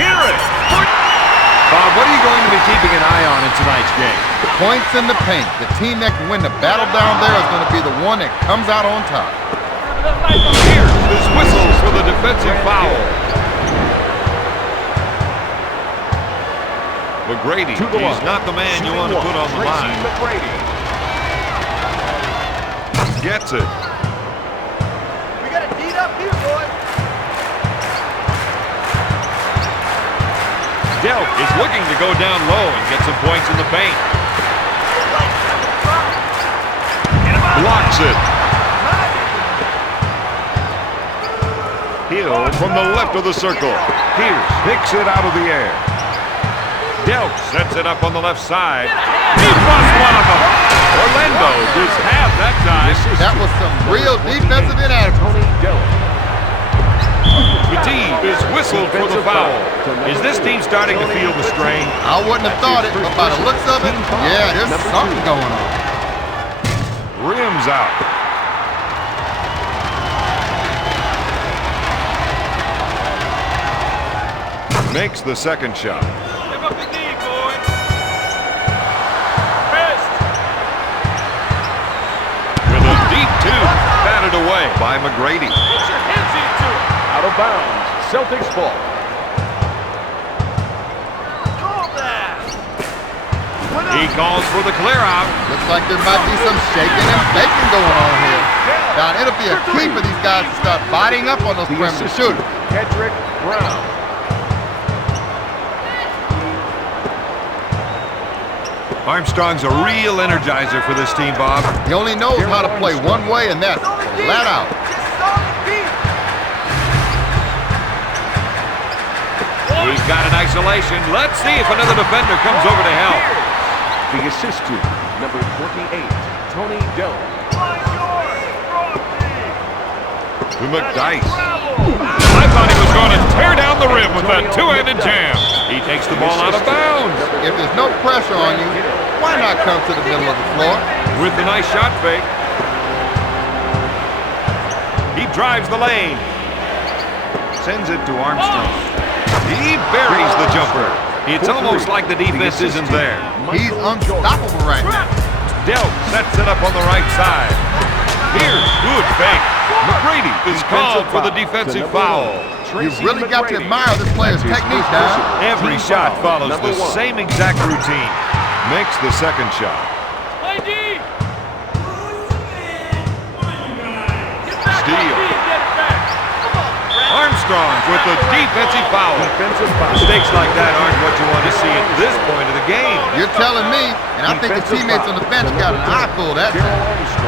cheer it. Bob, what are you going to be keeping an eye on in tonight's game? Points in the paint. The team that can win the battle down there is going to be the one that comes out on top. Here's this whistles for the defensive foul. McGrady, he's not the man you want to put on the line. Gets it. We got a deed up here, boys. Delk is looking to go down low and get some points in the paint. Blocks it. Hill from the left of the circle. Pierce picks it out of the air. Delk sets it up on the left side. He busts one of them. Orlando does half that time. That was some real defensive inadequacy. Petit is whistled for the foul. Is this team starting to feel the strain? I wouldn't have thought it, but by the looks of it, yeah, there's something going on. Rims out. Makes the second shot. Give up the knee, boys. With a deep two, batted away by McGrady. Get your hands into it. Out of bounds. Celtics ball. Call that. He calls for the clear out. Looks like there might be some shaking and baking going on here. Now, it'll be a key for these guys to start biting up on those perimeter shooters. Hedrick Brown. Armstrong's a real energizer for this team, Bob. He only knows how to play one way, and that's flat out. He's got an isolation. Let's see if another defender comes over to help. The assist to number 28, Tony Delk. To McDice. I thought he was going to tear down the rim with that two-handed jam. He takes the ball out of bounds. If there's no pressure on you, why not come to the middle of the floor? With the nice shot fake. He drives the lane. Sends it to Armstrong. He buries the jumper. It's almost like the defense isn't there. He's unstoppable right now. Delk sets it up on the right side. Here's good fake. McGrady is called for the defensive foul. You've really got to admire this player's technique, Don. Every shot follows the same exact routine. Makes the second shot. Steal. Armstrong with the defensive foul. Mistakes like that aren't what you want to see at this point of the game. You're telling me, and I think the teammates on the bench got an eyeful that time.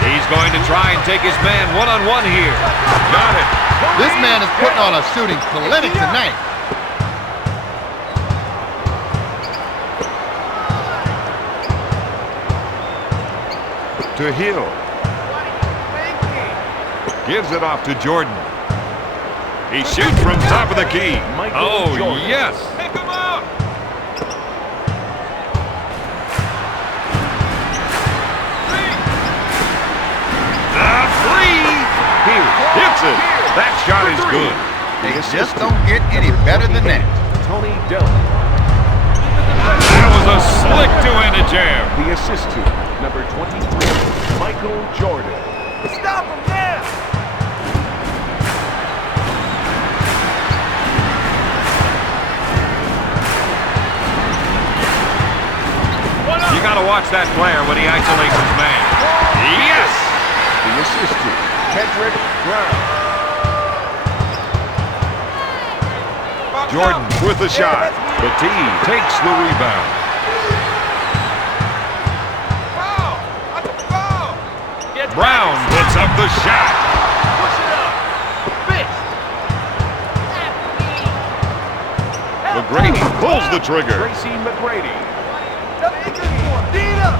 He's going to try and take his man one-on-one here. Got it. This man is putting on a shooting clinic tonight. To Hill. Gives it off to Jordan. He shoots from top of the key. Oh, yes. Pick him up. Hits it. That shot is good. They just don't get any better than that. Tony Delk. That was a slick two-handed jam. The assist to number 23, Michael Jordan. Stop him now. You got to watch that player when he isolates his man. Yes. The assist to Hedrick Brown. Jordan with the shot. Petit takes the rebound. Brown puts up the shot. Push it up. Fist. McGrady pulls the trigger. Tracy McGrady. Dina.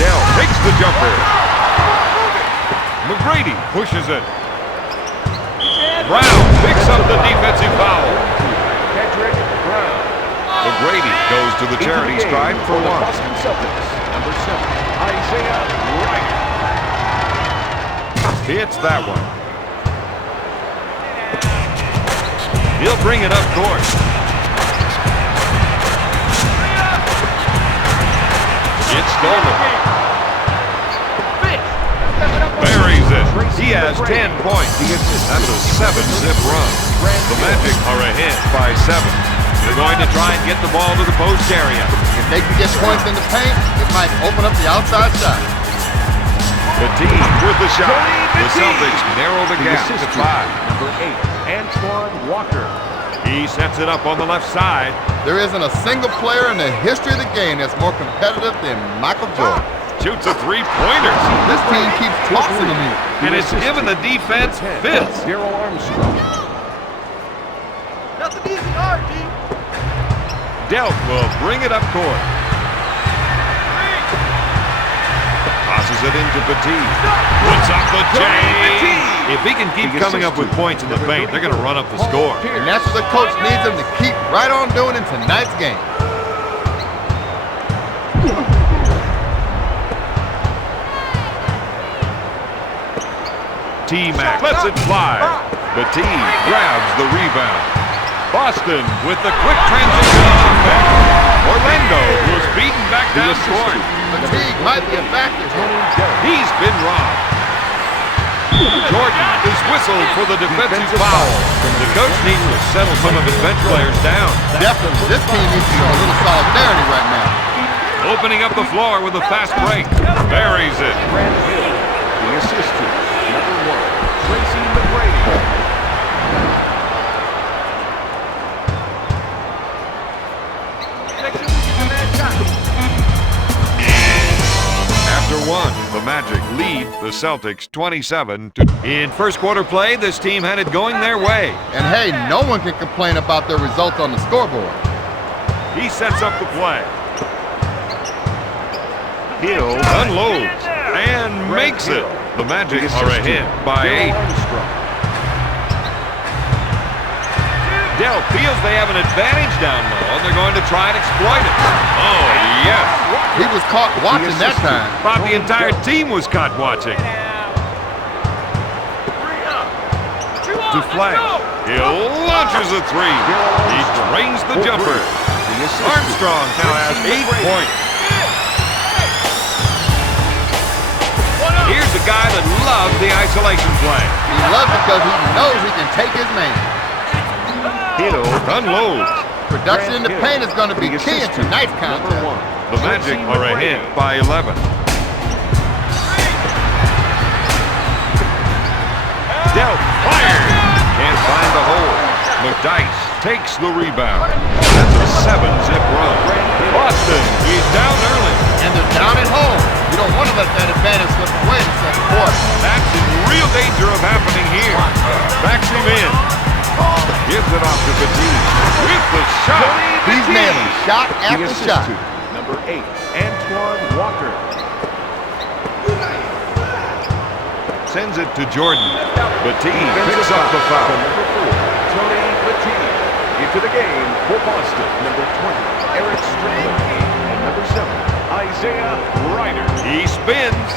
Dell takes the jumper. McGrady pushes it. Brown picks up the defensive foul. Hedrick Brown. McGrady goes to the charity stripe for one. Boston Celtics, number 7, Hits that one. He'll bring it up court. It's stolen. Buries it. He has 10 points. That's a 7-zip run. The Magic are ahead by 7. They're going to try and get the ball to the post area. If they can get points in the paint, it might open up the outside shot. Petit with the shot. The Celtics narrow the gap to 5. Number 8, Antoine Walker. He sets it up on the left side. There isn't a single player in the history of the game that's more competitive than Michael Jordan. Shoots a three-pointer. This team keeps tossing them in. And it's given the defense fits. Daryl Armstrong. Nothing easy hard, G. Delk will bring it up court. Passes it into Petit. Puts up the chain. If he can keep coming up with points in the paint, they're going to run up the score. And that's what the coach needs them to keep right on doing in tonight's game. T-Mac lets it fly. Petit grabs the rebound. Boston with the quick transition offense. Orlando was beaten back down court. Fatigue might be a factor. He's been robbed. Jordan is whistled for the defensive foul. The coach needs to settle some of his bench players down. Definitely, this team needs to show a little solidarity right now. Opening up the floor with a fast break. Buries it. The assistant, number 1, Tracy McGrady. After 1, the Magic lead the Celtics 27-2. In first quarter play, this team had it going their way. And hey, no one can complain about their results on the scoreboard. He sets up the play. Hill unloads and makes it. The Magic are ahead by 8. Dell feels they have an advantage down low, and they're going to try and exploit it. Oh, yes. He was caught watching that time. Thought the entire team was caught watching. To Flash. Hill launches a 3. He drains the jumper. Armstrong now has 8 points. Here's a guy that loves the isolation play. He loves it because he knows he can take his man. Hill unloads. Production in the paint is going to be key in tonight's contest. The Magic are ahead by 11. Delp fires. Can't find the hole. McDice takes the rebound. That's a 7-zip run. Boston is down early. And they're down at home. You don't want to let that advantage slip away in the second quarter. That's in real danger of happening here. Backs him in. Gives it off to Petit. With the shot. He's nailing shot after shot. Number 8, Antoine Walker. Sends it to Jordan. Petit picks up the foul. Number 4, Tony Petit. Into the game for Boston. Number 20, Eric String. And number 7, Isaiah Ryder. He spins.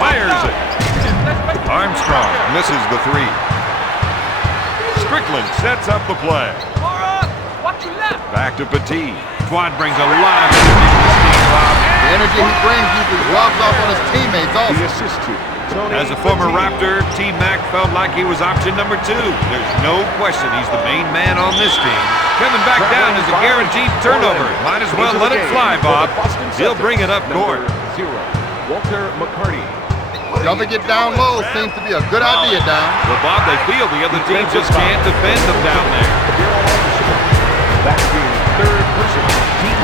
Fires it. Armstrong misses the 3. Strickland sets up the play. Back to Petit. Twad brings a lot of energy to this team, Bob. The energy he brings usually rubs off on his teammates also. The assistant, Tony As a former Petit. Raptor, T-Mac felt like he was option number 2. There's no question he's the main man on this team. Coming back down is a guaranteed turnover. Might as well let it fly, Bob. He'll bring it up court. 0, Walter McCarty. Don't get down low seems to be a good idea, Don. Well, Bob, they feel the other team just can't defend them down there. That's the third person.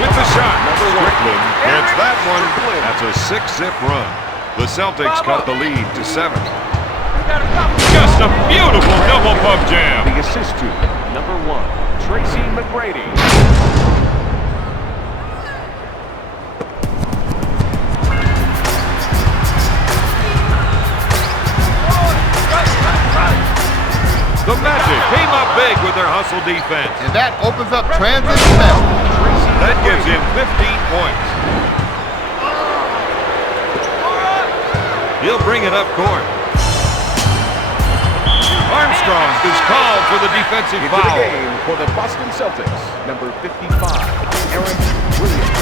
With the shot, Strickland gets that one. That's a 6-zip run. The Celtics cut the lead to 7. Just a beautiful double pump jam. The assist to number 1, Tracy McGrady. The Magic came up big with their hustle defense. And that opens up transition now. That gives him 15 points. He'll bring it up court. Armstrong is called for the defensive Into the foul. game for the Boston Celtics, number 55, Eric Williams.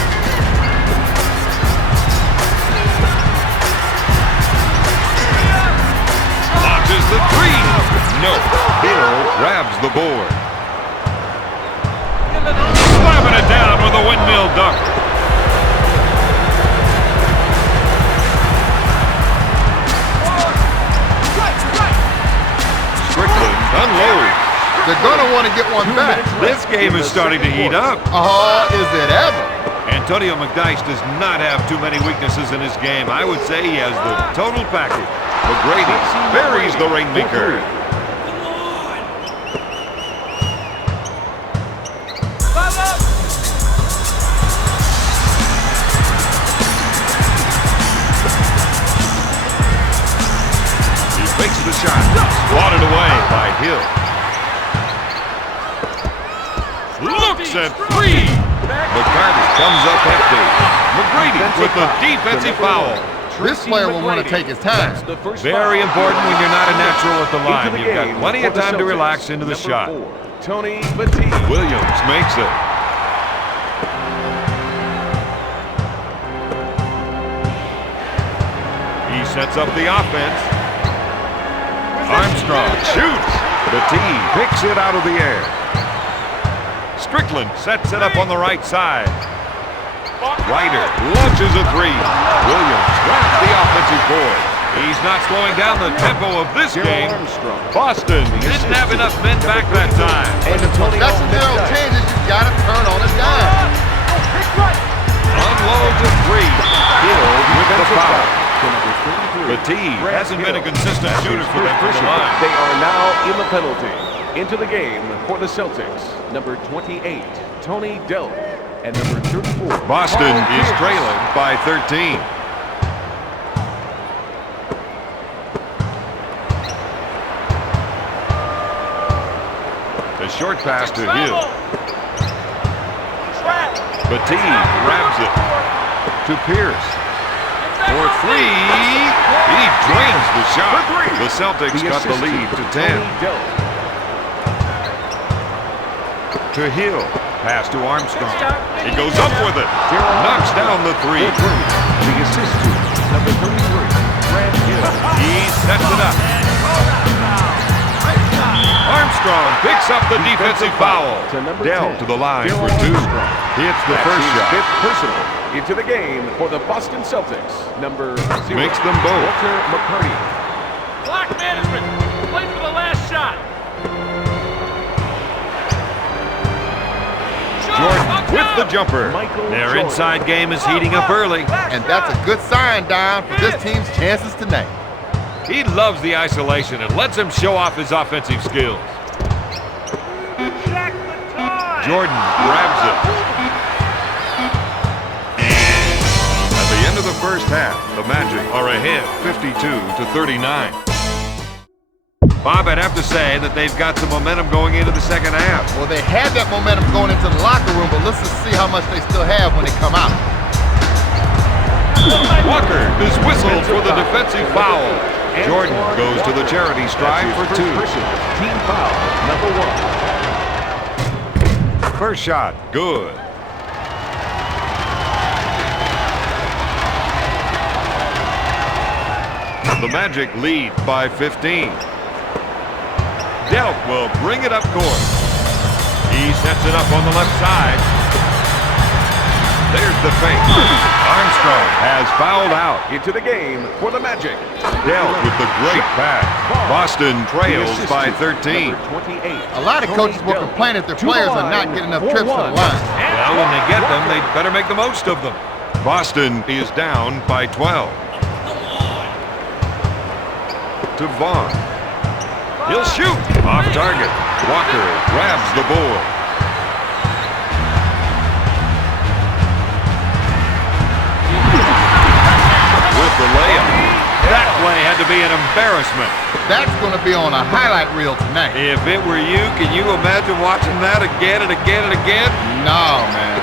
Launches the three. No. Hill grabs the board. Slamming it down with a windmill dunk. Strickland unloads. They're going to want to get one back. This game is starting to heat up. Oh, is it ever? Antonio McDyess does not have too many weaknesses in his game. I would say he has the total package. McGrady buries the rainmaker. He fakes the shot. Swatted away by Hill. Looks at three. McCarty comes up empty. McGrady with the defensive foul. This player will want to take his time. Very important when you're not a natural at the line. You've got plenty of time to relax into the shot. Tony Batiste. Williams makes it. He sets up the offense. Armstrong shoots. Batiste picks it out of the air. Strickland sets it up on the right side. Ryder launches a three. Williams grabs the offensive board. He's not slowing down the tempo of this game. Boston didn't have enough men back that time. When the possession arrow changes, you got to turn on a dime. Unloads a three. Hill with the foul. Batiste hasn't been a consistent shooter for them from the line. They are now in the penalty. Into the game for the Celtics, number 28, Tony Delk, and number 34. Boston is trailing by 13. A short pass to Hill. Batiste grabs it to Pierce. For three. He drains the shot. The Celtics cut the lead to 10. To Hill. Pass to Armstrong. He goes up with it. Knocks down the three. The assist to number 33, Brad Hill. He sets it up. Armstrong picks up the defensive foul. Dell to the line for two. Hits the first shot. Fifth personal. Into the game for the Boston Celtics, number 0. Makes them both. Walter McCarty. Clock management. Play for the last shot. Jordan with the jumper. Their inside game is heating up early. And that's a good sign, Don, for this team's chances tonight. He loves the isolation and lets him show off his offensive skills. Jordan grabs it. At the end of the first half, the Magic are ahead 52-39. Bob, I'd have to say that they've got some momentum going into the second half. Well, they had that momentum going into the locker room, but let's just see how much they still have when they come out. Walker is whistled for the defensive foul. Jordan goes to the charity stripe for two. Team foul, number 1. First shot, good. The Magic lead by 15. Delk will bring it up court. He sets it up on the left side. There's the fake. Armstrong has fouled out. Into the game for the Magic. Delk with the great pass. Boston trails by 13. A lot of coaches will complain that their players are not getting enough trips to the line. Well, when they get them, they better make the most of them. Boston is down by 12. To Vaughn. He'll shoot. Off target. Walker grabs the board. With the layup. That play had to be an embarrassment. That's going to be on a highlight reel tonight. If it were you, can you imagine watching that again and again and again? No, man.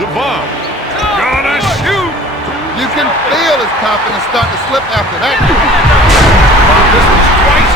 To Vaughn. Gonna shoot. You can feel his confidence starting to slip after that. This was twice.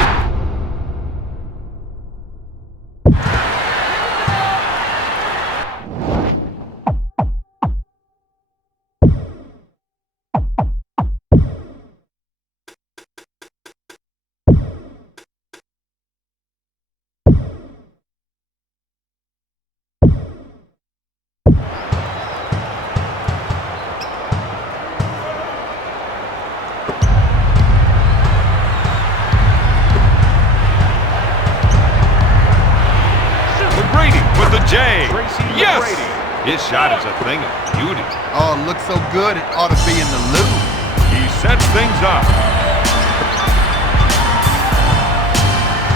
Yes! His shot is a thing of beauty. Oh, it looks so good, it ought to be in the loop. He sets things up.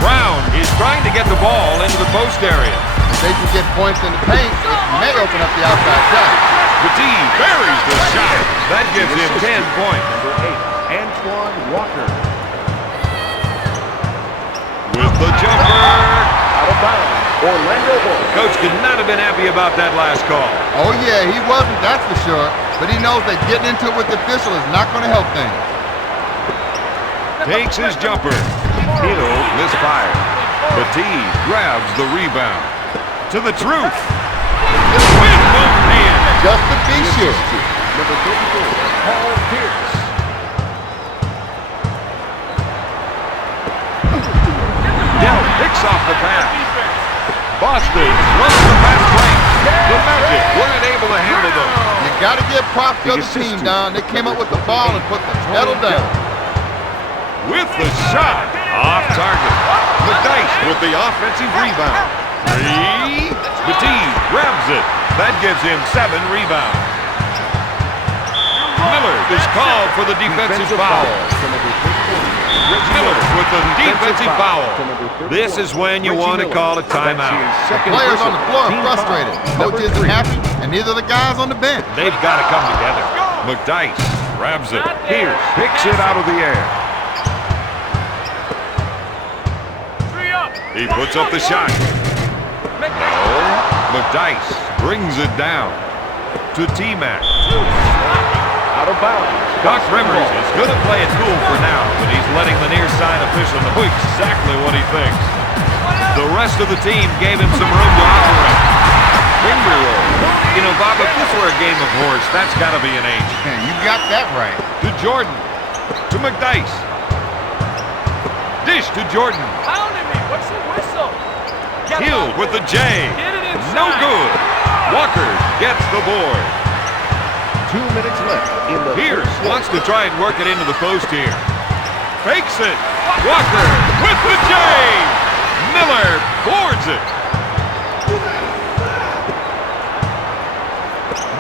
Brown is trying to get the ball into the post area. If they can get points in the paint, it may open up the outside shot. Petit buries the shot. That gives him 10 points. Number 8, Antoine Walker. With the jumper. Out of bounds. Orlando ball. Coach could not have been happy about that last call. Oh yeah, he wasn't, that's for sure. But he knows that getting into it with the official is not going to help things. Takes his jumper. Hill misfired. Petit grabs the rebound. To the truth. With both hands. Just to be sure. Number 34, Paul Pierce. Dell picks off the pass. Boston runs the fast break. The Magic weren't able to handle them. You got to give props to the team, Don. They came up with the ball and put the pedal down. With the shot. Off target. McDice with the offensive rebound. 3. Petit grabs it. That gives him 7 rebounds. Miller is called for the defensive foul. Miller with the defensive foul. This is when you want to call a timeout. The players on the floor are frustrated. Coach isn't happy, and neither are the guys on the bench. They've got to come together. McDice grabs it. Pierce picks it out of the air. He puts up the shot. No. McDice brings it down to T-Mac. Out of bounds. Doc Rivers is going to play it cool for now, but he's letting the near side official know exactly what he thinks. The rest of the team gave him some room to operate. Finger roll. You know, Bob, if this were a game of horse, that's got to be an H. Man, you got that right. To Jordan. To McDice. Dish to Jordan. Pounding me. What's the whistle? Hill with the J. No good. Walker gets the board. 2 minutes left in the Pierce wants to try and work it into the post here. Fakes it. Walker with the J. Miller boards it.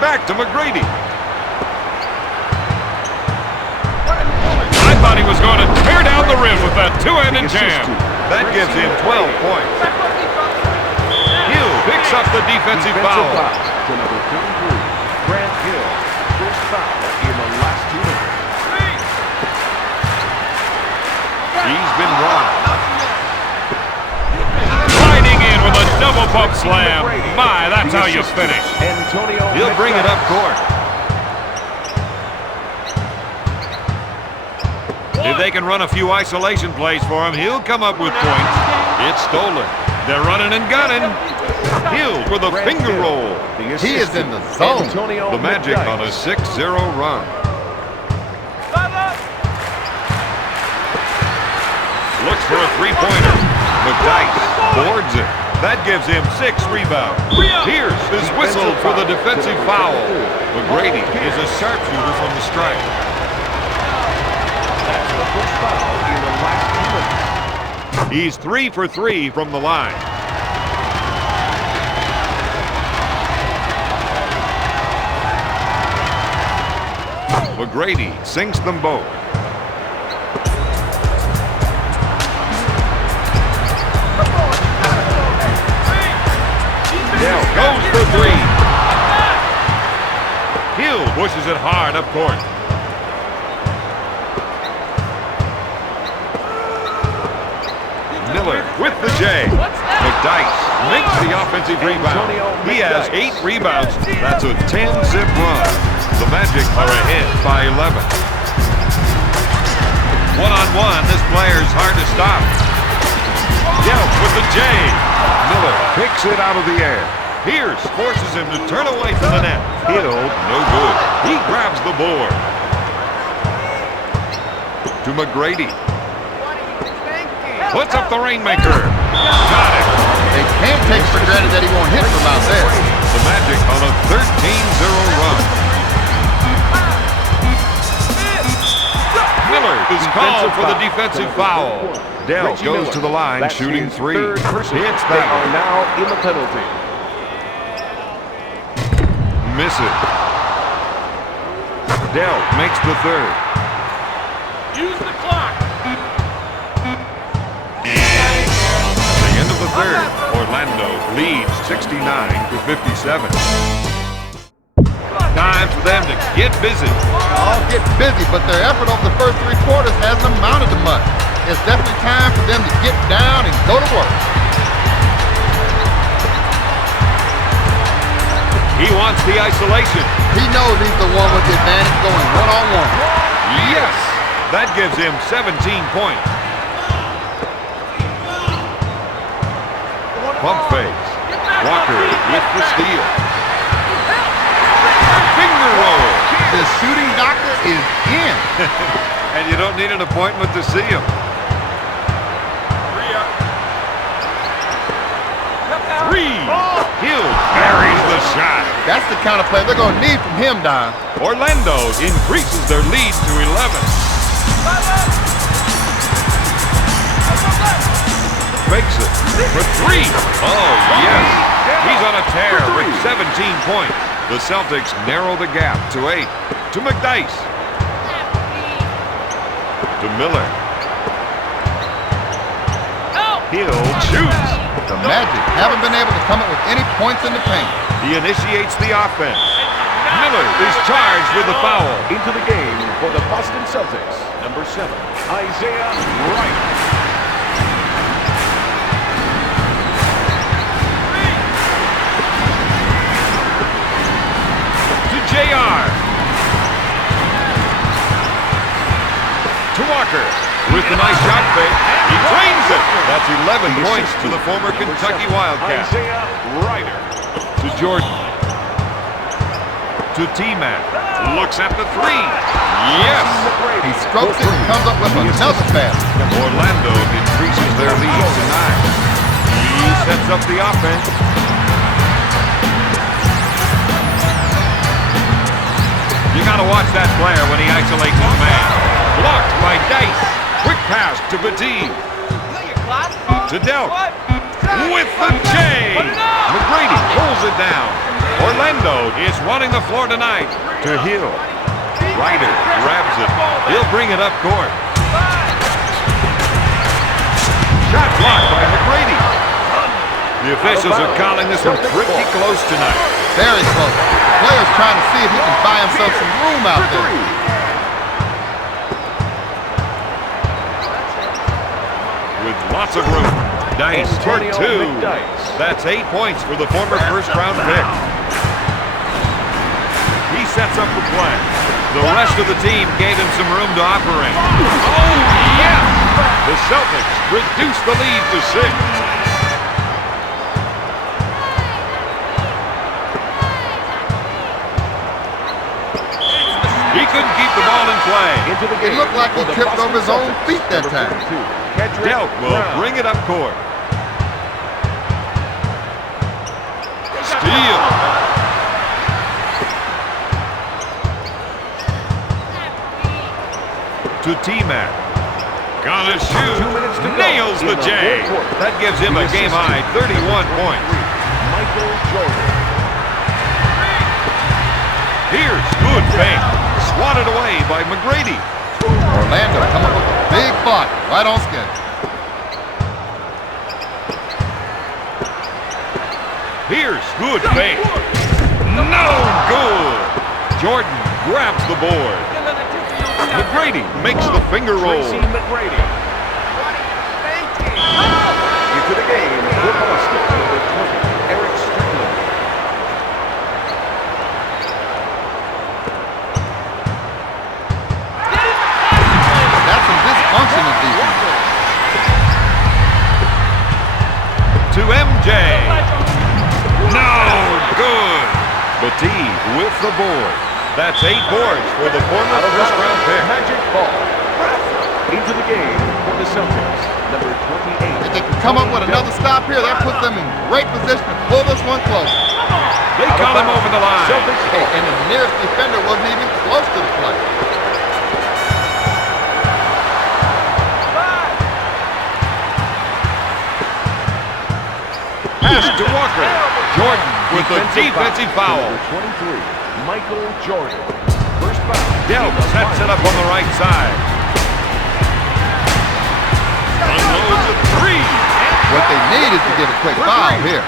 Back to McGrady. I thought he was going to tear down the rim with that two-handed jam. That gives him 12 points. Hill picks up the defensive foul. To number 33, Grant Hill. First foul in the last 2 minutes. He's been robbed. Sliding in with a double pump slam. My, that's how you finish. He'll bring it up court. If they can run a few isolation plays for him, he'll come up with points. It's stolen. They're running and gunning. Hill with a finger roll. He is in the zone. The Magic on a 6-0 run. Looks for a three-pointer. McDice boards it. That gives him 6 rebounds. Pierce is whistled for the defensive foul. McGrady is a sharpshooter from the stripe. That's the first foul in the last 2 minutes. He's 3 for 3 from the line. McGrady sinks them both. Dell goes for 3. Hill pushes it hard up court. Miller with the J. McDice makes the offensive rebound. He has 8 rebounds. That's a 10-zip run. The Magic are ahead by 11. One-on-one, this player's hard to stop. Yelp with the J. Miller picks it out of the air. Pierce forces him to turn away from the net. Hill, no good. He grabs the board. To McGrady. Puts up the Rainmaker. Got it. They can't take for granted that he won't hit from out there. The Magic on a 13-0 run. Miller is called for the defensive foul. Dell goes to the line, shooting three. Hits that one. Now in the penalty. Misses. Dell makes the third. Use the clock. The end of the third. Orlando leads 69-57. Time for them to get busy. All get busy, but their effort over the first three quarters hasn't amounted to much. It's definitely time for them to get down and go to work. He wants the isolation. He knows he's the one with the advantage going one-on-one. Yes! That gives him 17 points. Pump fakes. Walker with the steal. Finger roll. The shooting doctor is in. And you don't need an appointment to see him. Three. Hill buries the shot. That's the kind of play they're going to need from him, Don. Orlando increases their lead to 11. Fakes it for three. Oh, yes. He's on a tear with 17 points. The Celtics narrow the gap to 8. To McDice. To Miller. Hill shoots. The Magic haven't been able to come up with any points in the paint. He initiates the offense. Miller is charged with the foul. Into the game for the Boston Celtics, number 7, Isaiah Wright. To JR. To Walker. With the nice shot fake, he drains it. That's 11 points to the former Kentucky Wildcat. Isaiah Ryder. To Jordan. To T-Mac. Looks at the three. Yes. He strokes it and comes up with another basket. Orlando increases their lead to 9. He sets up the offense. You gotta watch that player when he isolates his man. Blocked by Dice. Quick pass to Petit. To Delk. With the J. McGrady pulls it down. Orlando is running the floor tonight. To Hill. Ryder grabs it. He'll bring it up court. Shot blocked by McGrady. The officials are calling this one pretty close tonight. Very close. The player's trying to see if he can buy himself some room out there. With lots of room. Dice for 2. That's 8 points for the former first-round pick. He sets up the play. The rest of the team gave him some room to operate. Oh, yes! The Celtics reduce the lead to 6. He couldn't keep the ball in play. It looked like he tripped over his own feet that time. Delk will bring it up court. Steal. To T-Mac. Gonna shoot. Nails the J. That gives him a game-high 31 points. Michael Jordan. Here's good fake. Swatted away by McGrady. Orlando coming up with a big block right on schedule. Here's good fake. No good. Jordan grabs the board. McGrady makes the finger roll. Tracy McGrady. Into the game for Boston, number 20, Eric Strickland. Petit with the board. That's 8 boards for the former first-round pick. Magic ball. Into the game for the Celtics, number 28. If they can come up with another stop here, that puts them in great position to pull this one close. They call him over the line. Celtics ball. And the nearest defender wasn't even close to the play. Pass to Walker. Jordan with the defensive foul. Number 23, Michael Jordan. First foul. Dell sets it up on the right side. Unloads a 3. What they need is to get a quick foul here.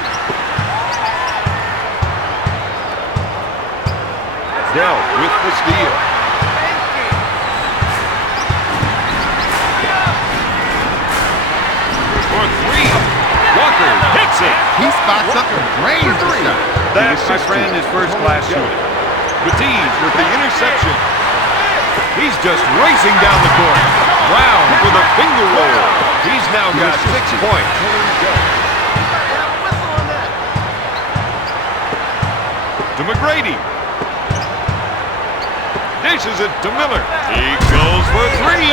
Dell with the steal. For 3. Walker hits it. He spots up and drains the shot. That, my friend, is first-class shooting. Batiz with the interception. He's just racing down the court. Brown for the finger roll. He's now got 6 points. To McGrady. Dishes it to Miller. He goes for 3.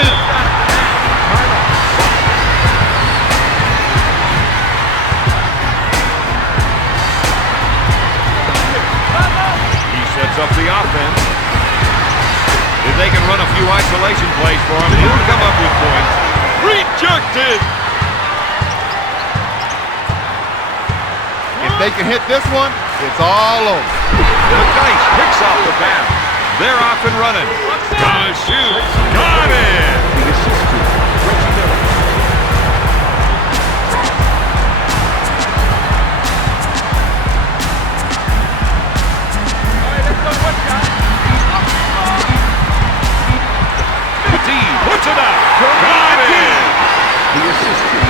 Sets up the offense. If they can run a few isolation plays for him, he'll come up with points. Rejected! If they can hit this one, it's all over. McDice picks off the pass. They're off and running. Gonna shoot. Got it! The assistant, Reggie Miller. Puts it up. Got it! The assistant,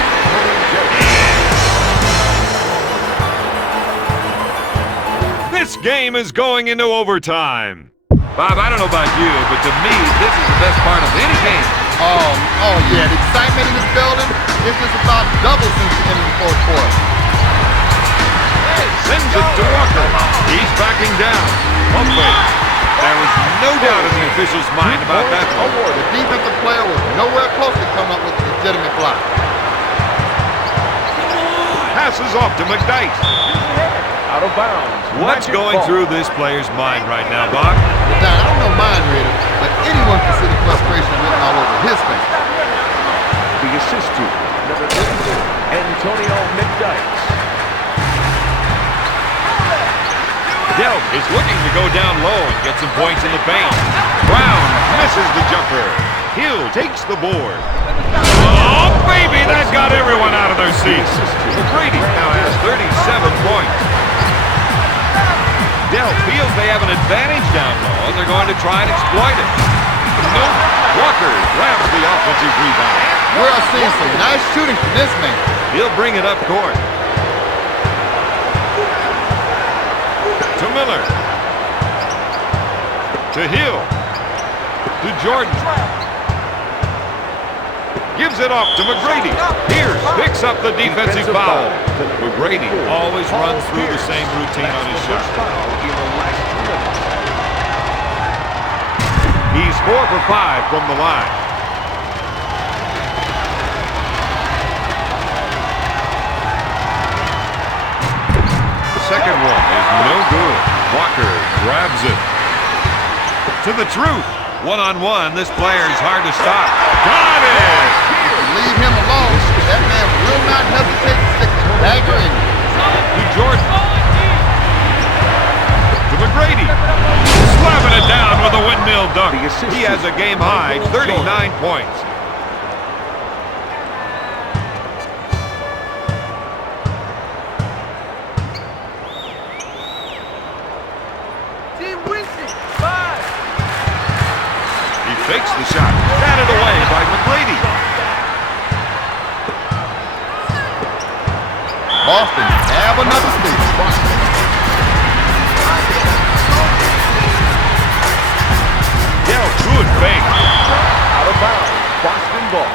This game is going into overtime. Bob, I don't know about you, but to me, this is the best part of any game. Oh yeah, the excitement in this building is just about double since the end of the fourth quarter. Sends it to Walker. He's backing down. Pump fake. There was no doubt in the official's mind about that one. The defensive player was nowhere close to coming up with a legitimate block. Passes off to McDice. out of bounds. What's going through this player's mind right now, Bob? Now, I don't know mind reader, but anyone can see the frustration written all over his face. The assist to number 32, Antonio McDice. Delp is looking to go down low and get some points in the paint. Brown misses the jumper. Hill takes the board. Oh, baby, that got everyone out of their seats. McGrady now has 37 points. Delp feels they have an advantage down low, and they're going to try and exploit it. Nope. Walker grabs the offensive rebound. We're seeing some nice shooting from this man. He'll bring it up court. To Miller. To Hill. To Jordan. Gives it off to McGrady. Pierce picks up the defensive foul. McGrady always runs through the same routine on his shot. He's 4 for 5 from the line. Second one is no good. Walker grabs it. To the truth. One-on-one, this player is hard to stop. Got it! If you leave him alone, that man will not hesitate to stick the dagger in you. To Jordan. To McGrady. Slapping it down with a windmill dunk. He has a game-high 39 points. Fakes the shot. Batted away by McGrady. Boston have another steal. Yeah, good fake. Out of bounds. Boston ball.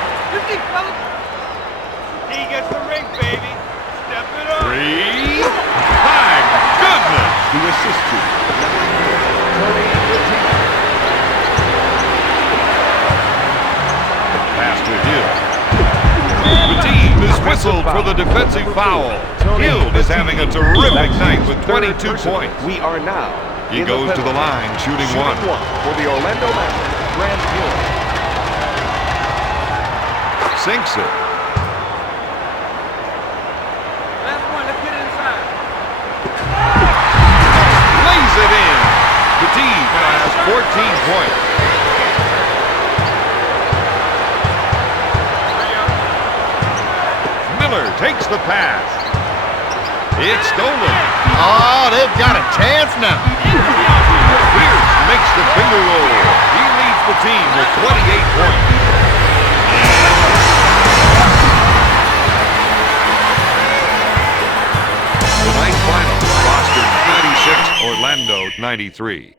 He gets the ring, baby. Step it up. 3. My goodness. The assist to whistled for the defensive foul. Hield is having a terrific night with 22 points. We are now. He goes to the line, shooting one. For the Orlando Magic, Grant Hill. Sinks it. Last one, let's get it inside. Lays it in. Petit has 14 points. Miller takes the pass. It's stolen. Oh, they've got a chance now. Pierce makes the finger roll. He leads the team with 28 points. Tonight's final, Boston 96, Orlando 93.